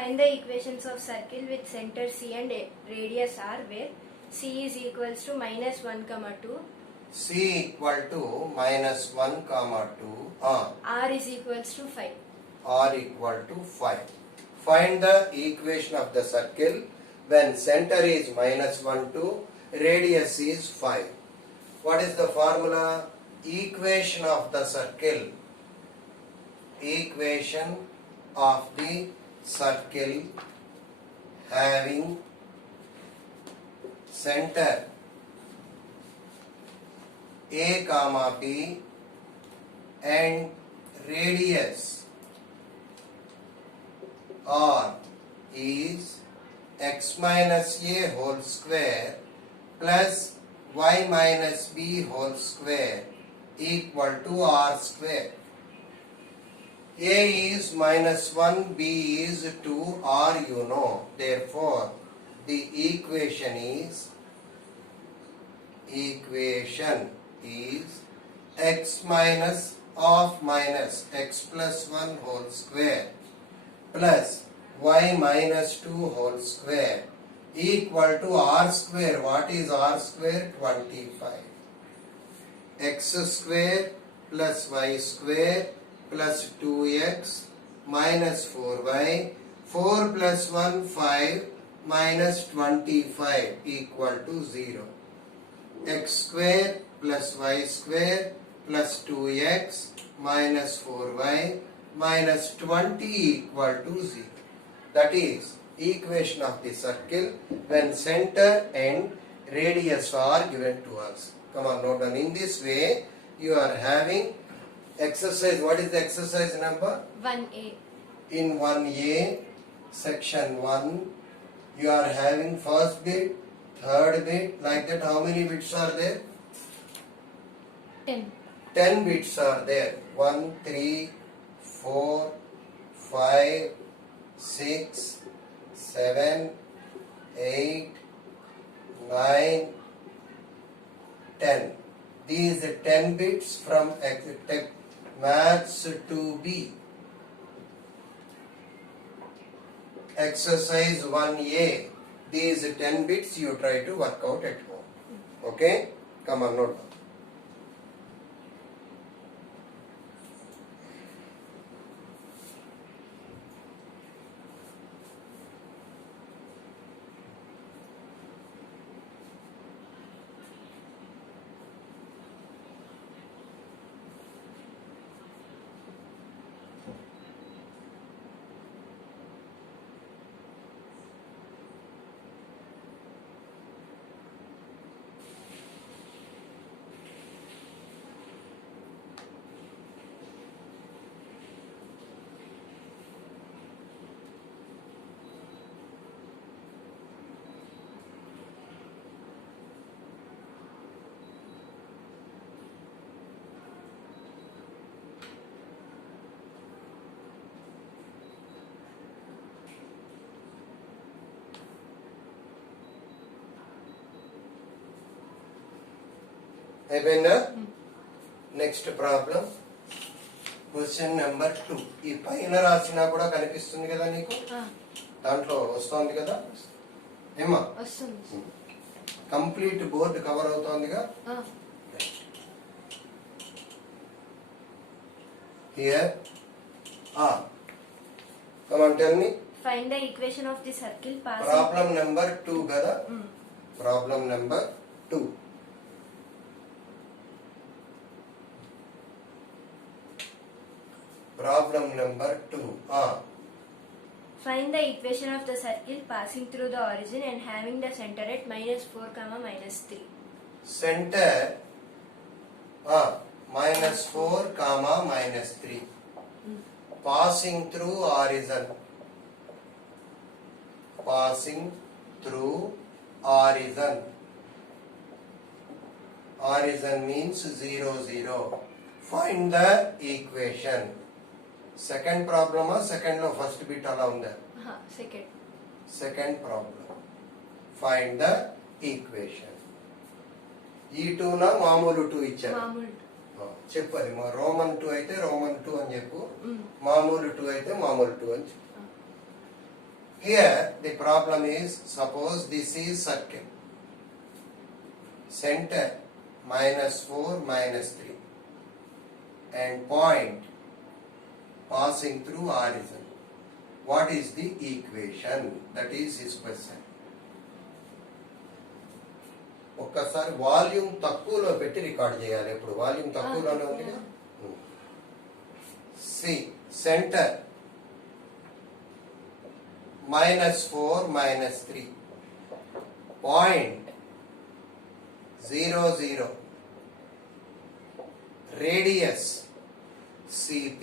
Find the equations of circle with center C and radius R where C is equals to -1, 2. C equal to -1, 2. R is equals to 5. R equal to 5. Find the equation of the circle when center is -1, 2, radius is 5. What is the formula? Equation of the circle. Equation of the circle having center A comma B and radius R is x minus a whole square plus y minus b whole square equal to r square. A is -1, B is 2, R you know. Therefore, the equation is x minus of minus x plus 1 whole square plus y minus 2 whole square equal to r square. What is r square? 25. X square plus y square plus 2x minus 4y, 4 plus 1, 5 minus 25 equal to 0. X square plus y square plus 2x minus 4y minus 20 equal to 0. That is equation of the circle when center and radius are given to us. Come on, note down. In this way, you are having exercise. What is the exercise number? 1A. In 1A, section 1, you are having first bit, third bit, like that. How many bits are there? 10. 10 bits are there. 1, 3, 4, 5, 6, 7, 8, 9, 10. These 10 bits from Maths 2B. Exercise 1A. These 10 bits you try to work out at home. Okay? Come on, note down. అయిపోయిందా? Next problem question number 2. ఈ పైన రాసినా కూడా కనిపిస్తుంది కదా నీకు? దాంట్లో వస్తుంది కదా ఏమా? వస్తుంది. కంప్లీట్ బోర్డ్ కవర్ అవుతోందిగా? Here come on, tell me. Find the equation of the circle passing. Problem number 2 కదా? Problem number 2. Problem number 2. Find the equation of the circle passing through the origin and having the center at -4, -3. Center -4, -3. Passing through origin. Passing through origin. Origin means 0, 0. Find the equation. Second problem second lo first bit ala unda? Second. Second problem. Find the equation. ఈ 2 నా మామూలు 2 ఇచ్చారు. మామూలు చెప్పు. అది Roman 2 అయితే Roman 2 అని చెప్పు. మామూలు 2 అయితే మామూలు 2 అని చెప్పు. Here the problem is, suppose this is circle. Center -4, -3 and point passing through origin. What is the equation? That is his question. ఒక్కసారి వాల్యూమ్ తక్కువలో పెట్టి రికార్డ్ చేయాలి. ఇప్పుడు వాల్యూమ్ తక్కువలోనే ఉంది కదా. C center -4, -3 point 0, 0 radius CP.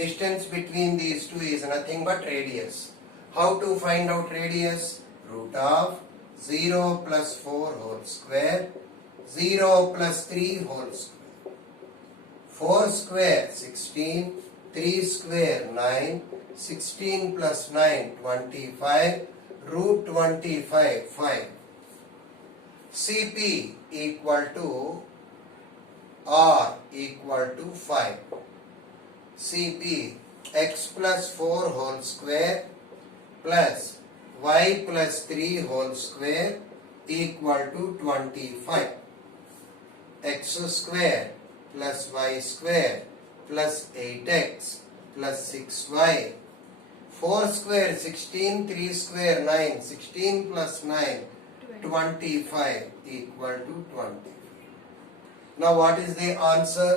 Distance between these two is nothing but radius. How to find out radius? Root of 0 plus 4 whole square, 0 plus 3 whole square. 4 square 16, 3 square 9, 16 plus 9 25, root 25 5. CP equal to R equal to 5. CP x plus 4 whole square plus y plus 3 whole square equal to 25. X square plus y square plus 8x plus 6y. 4 square 16, 3 square 9, 16 plus 9 25 equal to 20. Now what is the answer?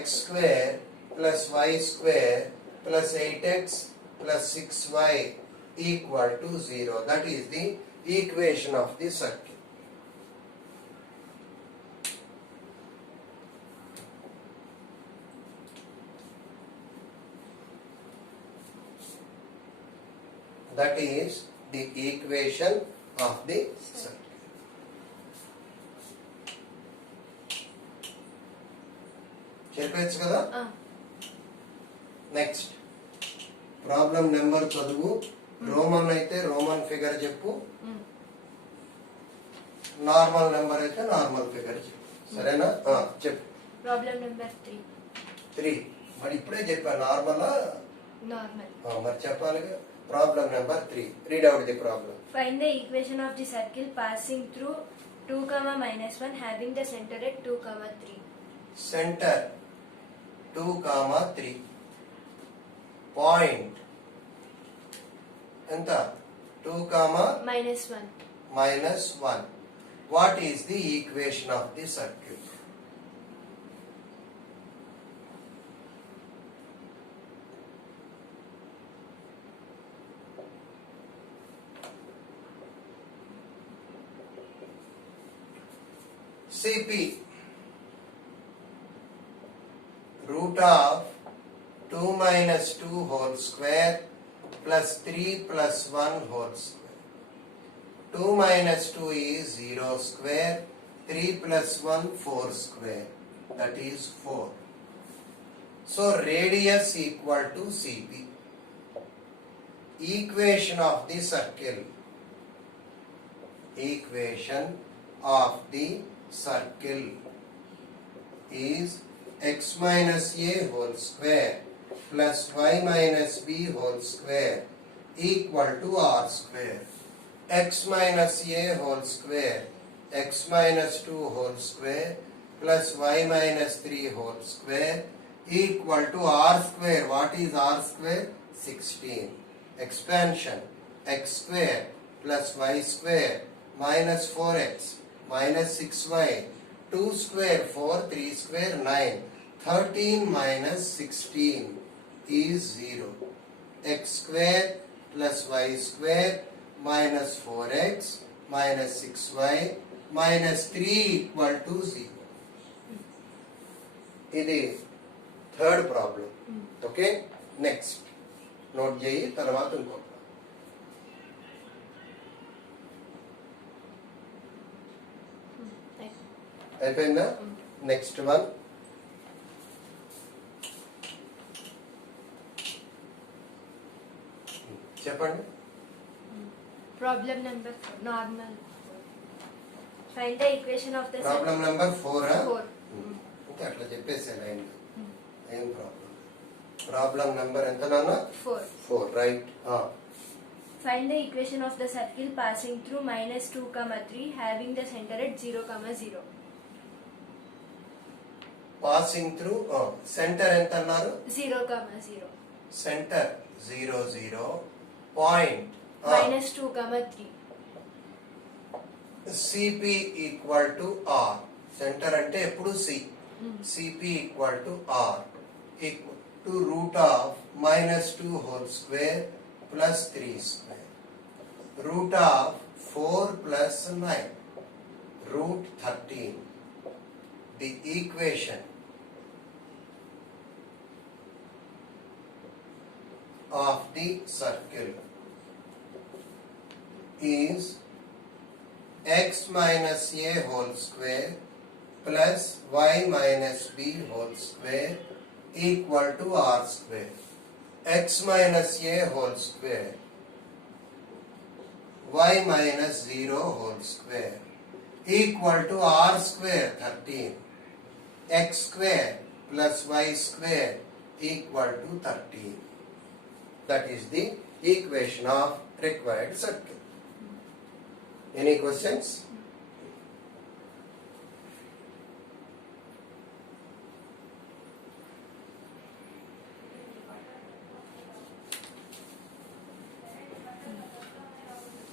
X square plus y square plus 8x plus 6y equal to 0. That is the equation of the circle. That is the equation of the circle. చెప్పచ్చు కదా. Next problem number చదువు. Roman అయితే Roman figure చెప్పు, normal number అయితే normal figure చెప్పు. సరేనా? చెప్పు. Problem number 3. మరి ఇప్పుడే చెప్పా నార్మల్ నార్మల్. మరి చెప్పాలిగా. Problem number 3. Read out the problem. Find the equation of the circle passing through 2, -1 having the center at 2, 3. Centre 2, 3. Point ఎంత? 2, -1. -1. What is the equation of the circle? CP root of 2 minus 2 whole square plus 3 plus 1 whole square. 2 minus 2 is 0 square, 3 plus 1 4 square, that is 4. So radius equal to CP. Equation of the circle. Equation of the circle is x minus a whole square plus y minus b whole square equal to r square. X minus a whole square, x minus 2 whole square plus y minus 3 whole square equal to r square. What is r square? 16. Expansion x square plus y square minus 4x minus 6y, 2 square 4, 3 square 9, 13 minus 16 is 0. X square plus y square minus 4x minus 6y minus 3 equal to 0. ఇది third problem. Okay, next note చేయి, తర్వాత ఇంకొక. అయిపోయిందా? Next one. చెప్పండి. Problem number 4 normal. Find the equation of the problem number 4. 4. ఇంకా అట్లా చెప్పేసాను. ఏం ప్రాబ్లం? ప్రాబ్లం నెంబర్ ఎంత నాన్న 4. 4 right Find the equation of the circle passing through minus 2, 3 having the center at 0, 0. Passing through center ఎంత అన్నారు 0, 0. Center 0 0 point Minus 2, 3. CP equal to R center అంటే ఎప్పుడు C CP equal to R equal to root of -2 whole square plus 3 square root of 4 plus 9 root 13 the equation of the circle is x minus a whole square plus y minus b whole square equal to r square. X minus a whole square y minus 0 whole square equal to r square 13. X square plus y square equal to 13. That is the equation of required circle. Any questions?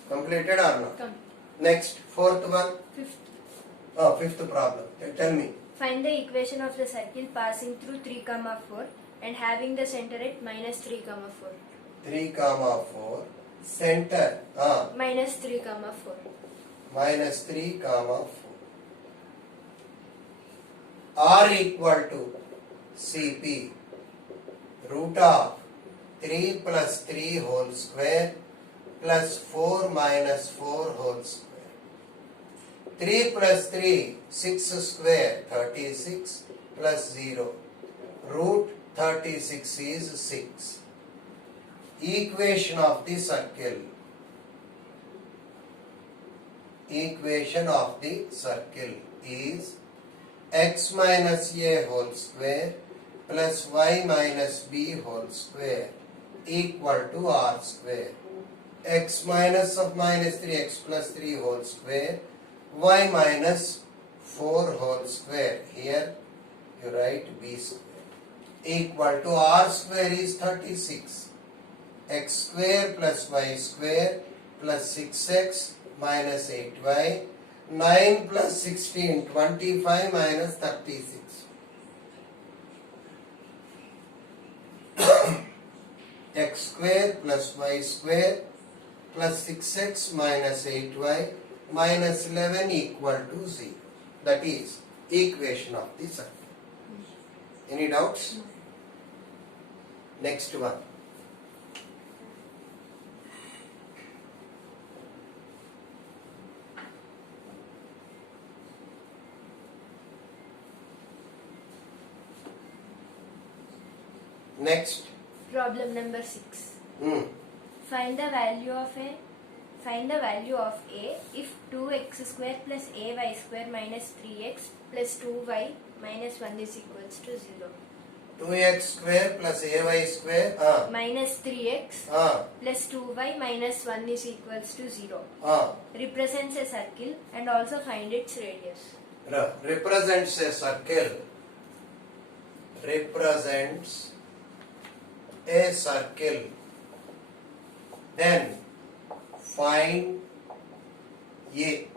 Completed or not? Come. Next, fourth one. 5th. Fifth problem. Tell me. Find the equation of the circle passing through 3, 4 and having the center at minus 3, 4. 3, 4. Center. Minus 3, 4. Minus 3, 4. R equal to CP. Root of 3 plus 3 whole square plus 4 minus 4 whole square. 3 plus 3, 6 square, 36 plus 0. Root 36 is 6. Equation of the circle. Equation of the circle is x minus a whole square plus y minus b whole square equal to r square. X minus of minus 3x plus 3 whole square, y minus 4 whole square, here you write b square, equal to r square is 36. X square plus y square plus 6x minus 8y, 9 plus 16, 25 minus 36. X square plus y square plus 6x minus 8y minus 11 equal to 0. That is equation of the circle. Any doubts? Next one. Next. Problem number 6. Find the value of a if 2x square plus ay square minus 3x plus 2y minus 1 is equals to 0. 2x square plus ay square Minus 3x plus 2y minus 1 is equals to 0. Represents a circle and also find its radius. Represents a circle. Represents a circle. Then find a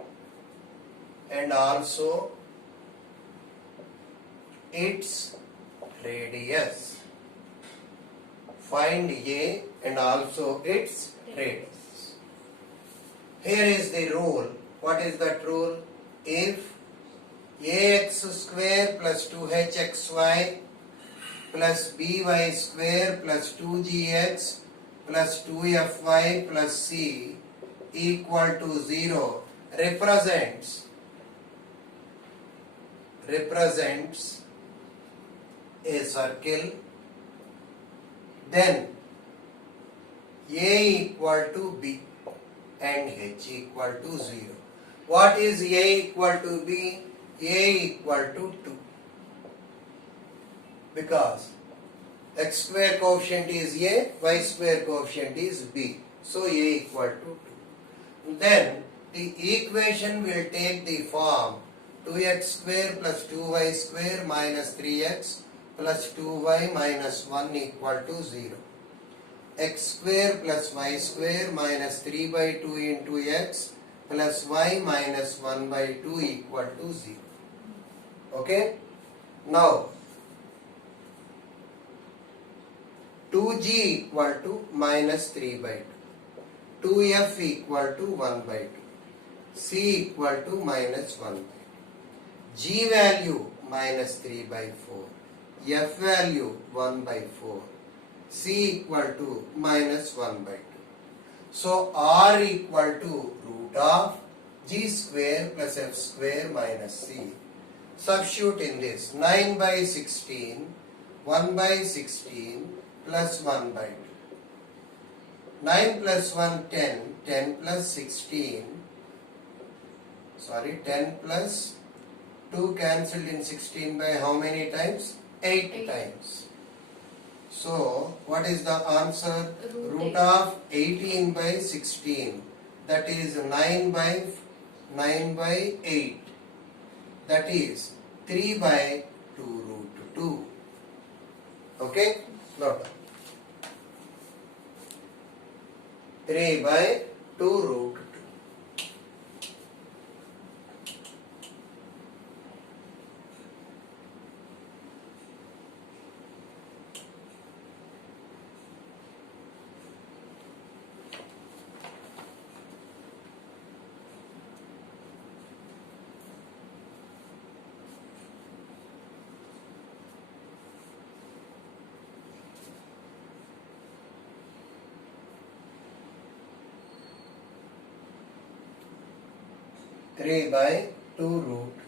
and also its radius. Find a and also its radius. Here is the rule. What is that rule? If ax square plus 2hxy plus by square plus 2gx plus 2fy plus c equal to 0 represents a circle, then a equal to b and h equal to 0. What is a equal to b? A equal to 2. Because X square coefficient is A, Y square coefficient is B. So A equal to 2. Then the equation will take the form 2x square plus 2y square minus 3x plus 2y minus 1 equal to 0. X square plus y square minus 3 by 2 into x plus y minus 1 by 2 equal to 0. Okay? Now 2g equal to minus 3 by 2. 2f equal to 1 by 2. C equal to minus 1 by 2. G value minus 3 by 4. F value 1 by 4. C equal to minus 1 by 2. So R equal to root of G square plus F square minus C. Substitute in this 9 by 16, 1 by 16 plus 1 by 2. 9 plus 1 10, 10 plus 16, 10 plus 2 cancelled in 16 by how many times? 8 times. So, what is the answer? Root of 18 by 16. That is 9 by 8. That is 3 by 2 root 2. Okay? Note. 3 by 2 root 2. Three by 2 root 2.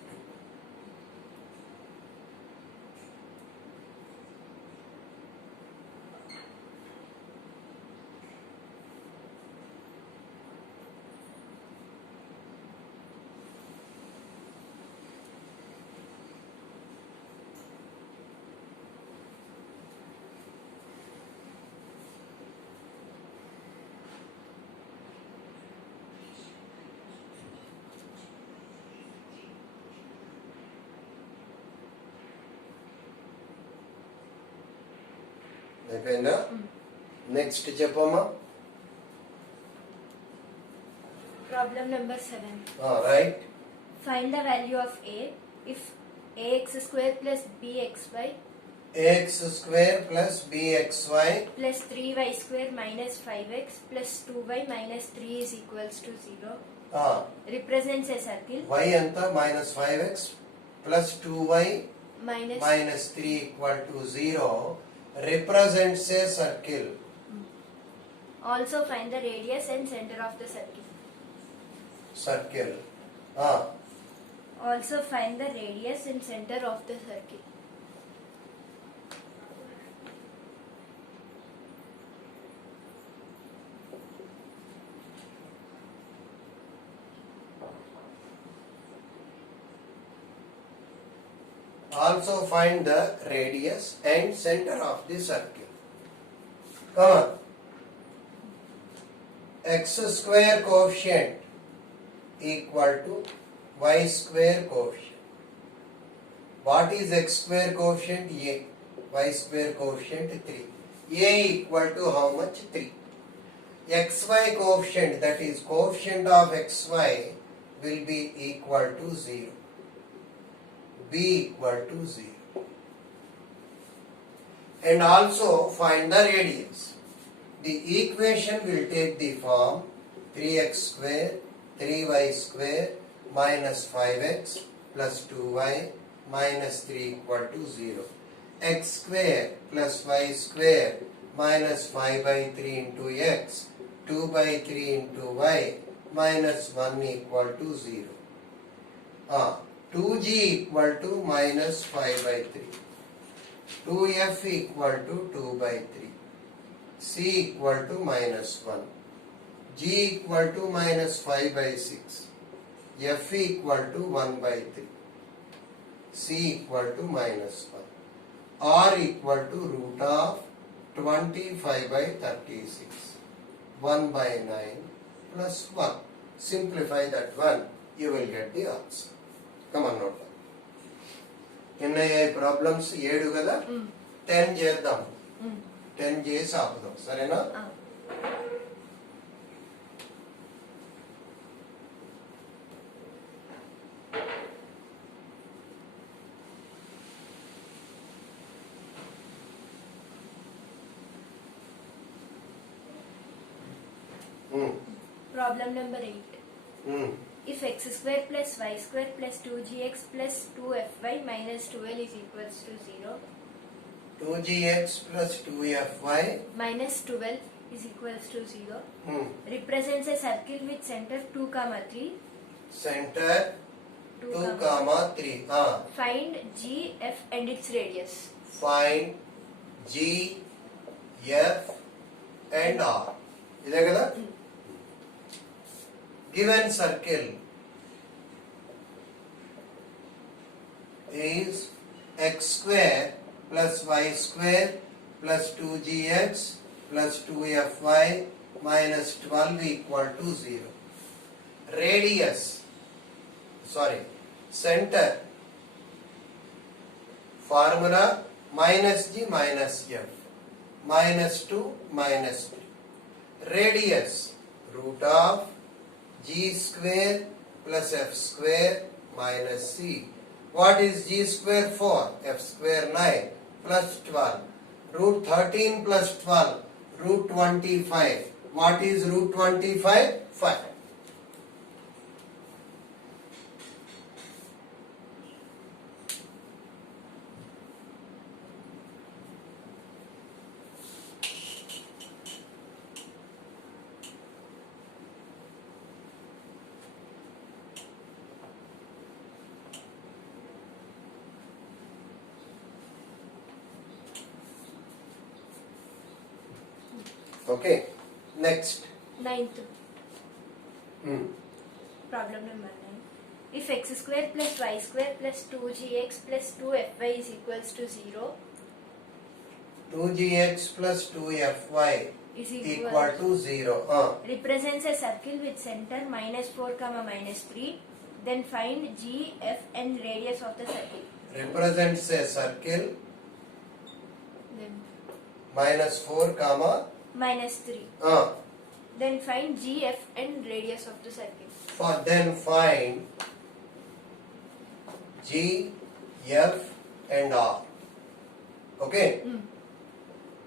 అయిపోయిందా next చెప్పమ్మా Problem number 7. Right Find the value of A if ax square plus bxy ax square plus bxy plus 3y square minus 5x plus 2y minus 3 is equals to 0 represents a circle. y ఎంత minus 5x plus 2y minus minus 3 equal to 0 represents a circle. Also find the radius and center of the circle. Circle. Also find the radius and center of the circle. Also find the radius and center of the circle. Come on. X square coefficient equal to y square coefficient. What is x square coefficient? A. Y square coefficient 3. A equal to how much? 3. xy coefficient, that is coefficient of xy, will be equal to 0. B equal to 0. And also find the radius. The equation will take the form 3x square 3y square minus 5x plus 2y minus 3 equal to 0. X square plus y square minus 5 by 3 into x 2 by 3 into y minus 1 equal to 0. 2g equal to minus 5 by 3. 2f equal to 2 by 3. C equal to minus 1. G equal to minus 5 by 6. F equal to 1 by 3. C equal to minus 1. r equal to root of 25 by 36. 1 by 9 plus 1. Simplify that one, you will get the answer. Come on, note. ఎన్నయ్యాయి problems 7 కదా 10 చేద్దాం 10 చేసి ఆపుదాం సరేనా Problem number 8. If x square plus y square plus 2gx plus 2fy minus 12 is equals to 0. 2gx plus 2fy minus 12 is equals to 0. Represents a circle with center 2, 3. Center 2, 3. Find g, f and its radius. Find g, f and r. ఇదే కదా given circle is x square plus y square plus 2gx plus 2fy minus 12 equal to 0. Radius, center, formula minus g minus f, minus 2 minus 3. Radius, root of g square plus f square minus c. What is g square for? F square 9 plus 12. Root 13 plus 12. Root 25. What is root 25? 5. Okay, next. 9th. Problem number 9. If x square plus y square plus 2gx plus 2fy is equals to 0. 2gx plus 2fy is equal to 0. Represents a circle with center minus 4, minus 3. Then find g, f and radius of the circle. Represents a circle Then minus 4, minus 3. Then find g, f and radius of the circle. Then find g, f and r. Okay.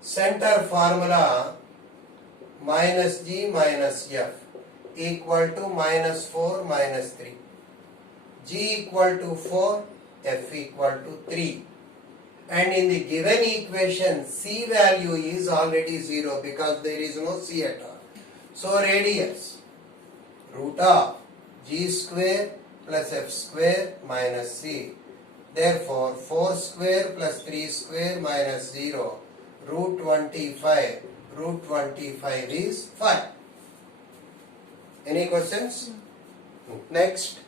Center formula minus g minus f equal to minus 4 minus 3. G equal to 4, f equal to 3. And in the given equation, c value is already 0 because there is no c at all. So radius, root of g square plus f square minus c. Therefore, 4 square plus 3 square minus 0, root 25. Root 25 is 5. Any questions? Next.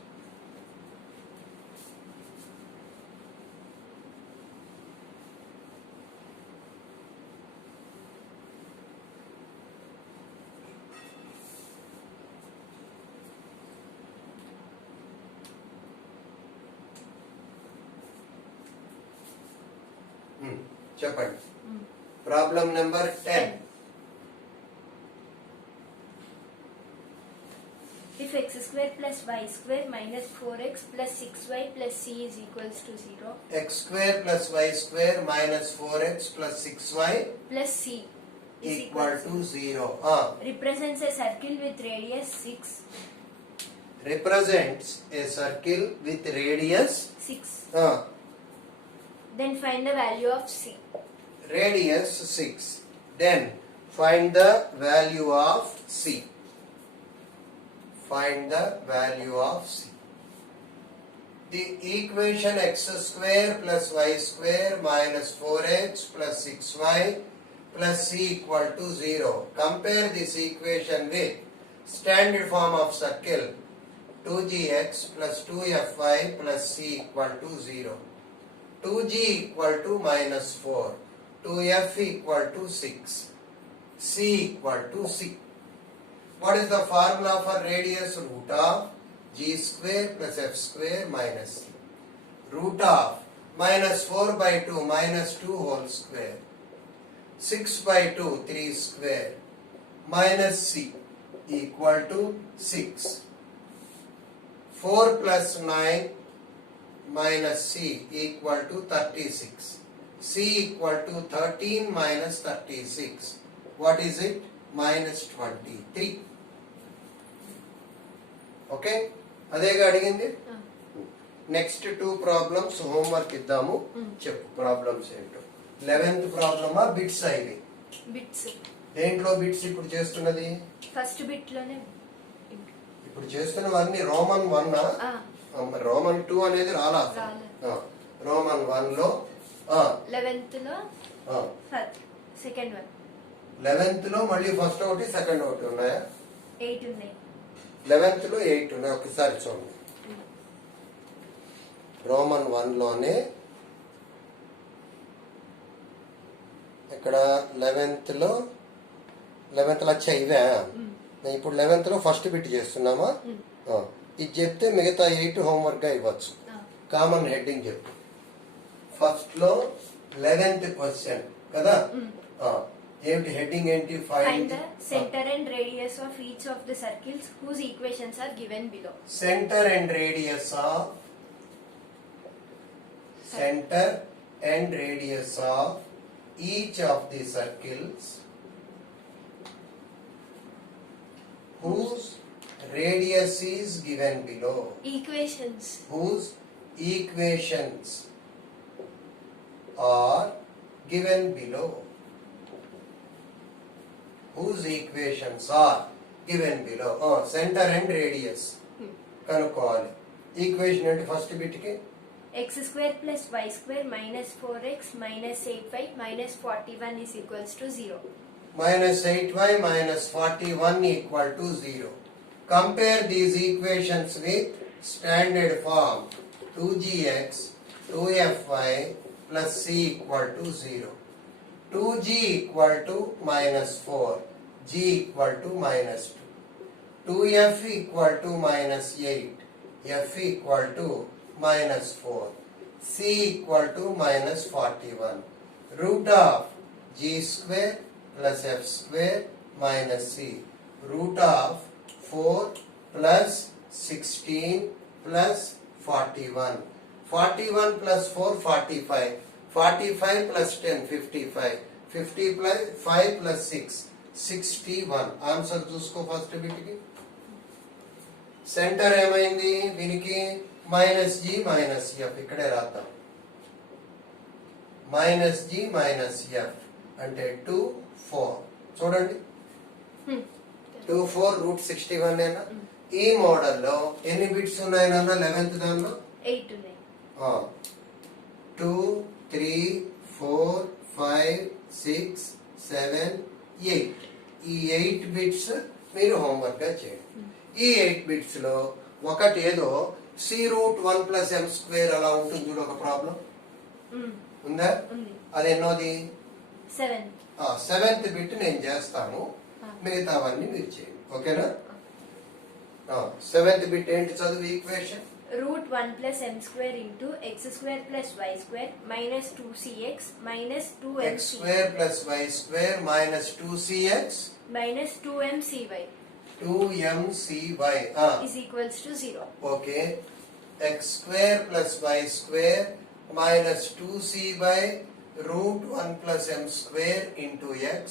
చెప్పండి problem number 10. If x square plus y square minus 4x plus 6y plus c is equals to 0. X square plus y square minus 4x plus 6y plus c is equal to 0. Represents a circle with radius 6. Represents a circle with radius 6. Then find the value of c. Radius 6. Then find the value of c. Find the value of c. The equation x square plus y square minus 4x plus 6y plus c equal to 0. Compare this equation with standard form of circle 2gx plus 2fy plus c equal to 0. 2g equal to minus 4, 2f equal to 6, c equal to 6. What is the formula for radius? Root of g square plus f square minus c. Root of minus 4 by 2 minus 2 whole square, 6 by 2 3 square minus c equal to 6. 4 plus 9 minus c equal to 36. c equal to 13 minus 36. What is it? Minus 23. Okay, అదేగా అడిగింది. Next 2 problems homework ఇద్దాము. చెప్పు problems ఏంటో. 11th ప్రాబ్లమా bits ఇవి? Bits. దేంట్లో bits ఇప్పుడు చేస్తున్నది? ఫస్ట్ బిట్ లోనే. ఇప్పుడు చేస్తున్నవన్నీ రోమన్ 1 రోమన్ 2 అనేది రాలా. రోమన్ 1 లో 11th లో సెకండ్ వన్. 11th లో మళ్ళీ ఫస్ట్ ఒకటి సెకండ్ ఒకటి ఉన్నాయా? 8 ఉన్నాయి. 11th లో 8 ఉన్నాయి. ఒకసారి చూడండి. రోమన్ 1 లోనే ఇక్కడ 11th లో వచ్చాయి ఇవే. ఇప్పుడు 11th లో ఫస్ట్ బిట్ చేస్తున్నామా? ఇది చెప్తే మిగతా 8 హోంవర్క్ గా ఇవ్వచ్చు. కామన్ హెడ్డింగ్ చెప్పు. ఫస్ట్ లో 11th క్వశ్చన్ కదా. ఏంటి హెడ్డింగ్ ఏంటి? Find the center and radius of each of the circles whose equations are given below. Center and radius of each of the circles whose radius is given below. Equations. Whose equations are given below. Whose equations are given below. Center and radius. కనుక్కోవాలి. Equation ఏంటి first bit కి? x square plus y square minus 4x minus 8y minus 41 is equals to 0. Minus 8y minus 41 equal to 0. Compare these equations with standard form. 2gx 2fy plus c equal to 0. 2g equal to minus 4, g equal to minus 2. 2f equal to minus 8, f equal to minus 4, c equal to minus 41. Root of g square plus f square minus c. Root of 4 plus 16 plus 41. 41 plus 4 45. 45 plus 10 55. 55 plus 6 61. Answer చూసుకో first బిట్కి. Center ఏమైంది దీనికి? Minus G minus F. ఇక్కడే రాద్దాం. Minus G minus F అంటే 2 4. చూడండి 2 4 route 61 ఏనా? ఈ మోడల్లో ఎన్ని బిట్స్ ఉన్నాయి నాన్న 11th దానిలో? 8 ఉన్నాయి. 2 3 4 5 6 7 8. ఈ 8 బిట్స్ మీరు హోంవర్క్ గా చేయండి. ఈ 8 బిట్స్ లో ఒకటి ఏదో c root 1 plus m square అలా ఉంటుంది చూడు. ఒక ప్రాబ్లం ఉందా? అది ఎన్నోది? 7th బిట్ నేను చేస్తాను, మిగతావన్నీ మీరు చేయండి. ఓకేనా? 7th బిట్ ఏంటి చదువు equation? Root 1 plus m square into x square plus y square minus 2cx minus 2mc. x square plus y square minus 2cx minus 2mcy. 2mcy is equals to 0. Okay. X square plus y square minus 2c by root 1 plus m square into x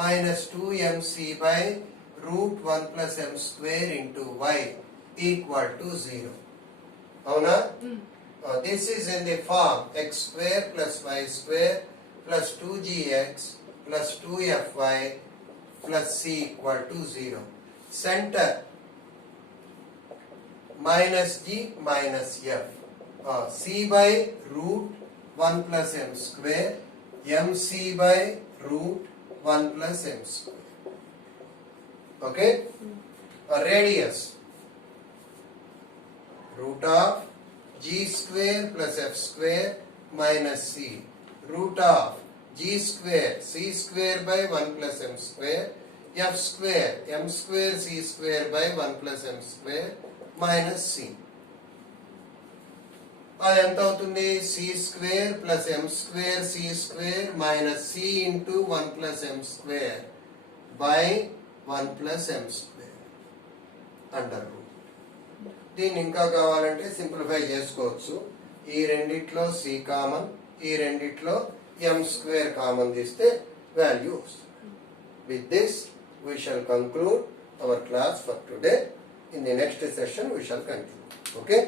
minus 2mc by root 1 plus m square into y equal to 0. అవునా? This is in the form x square plus y square plus 2gx plus 2fy plus c equal to 0. Center minus g minus f. C by root 1 plus m square, mc by root 1 plus m square. Okay? Radius. Root of g square plus f square minus c root of g square c square by 1 plus m square f square m square c square by 1 plus m square minus c. అది ఎంత అవుతుంది? C square plus M square C square minus C into 1 plus M square by 1 plus M square under root. దీన్ని ఇంకా కావాలంటే simplify చేసుకోవచ్చు. ఈ రెండిట్లో C common, ఈ రెండిట్లో ఎం స్క్వేర్ కామన్ తీస్తే వాల్యూ వస్తుంది. With this we shall conclude our class for today. In the next session we shall continue. Okay.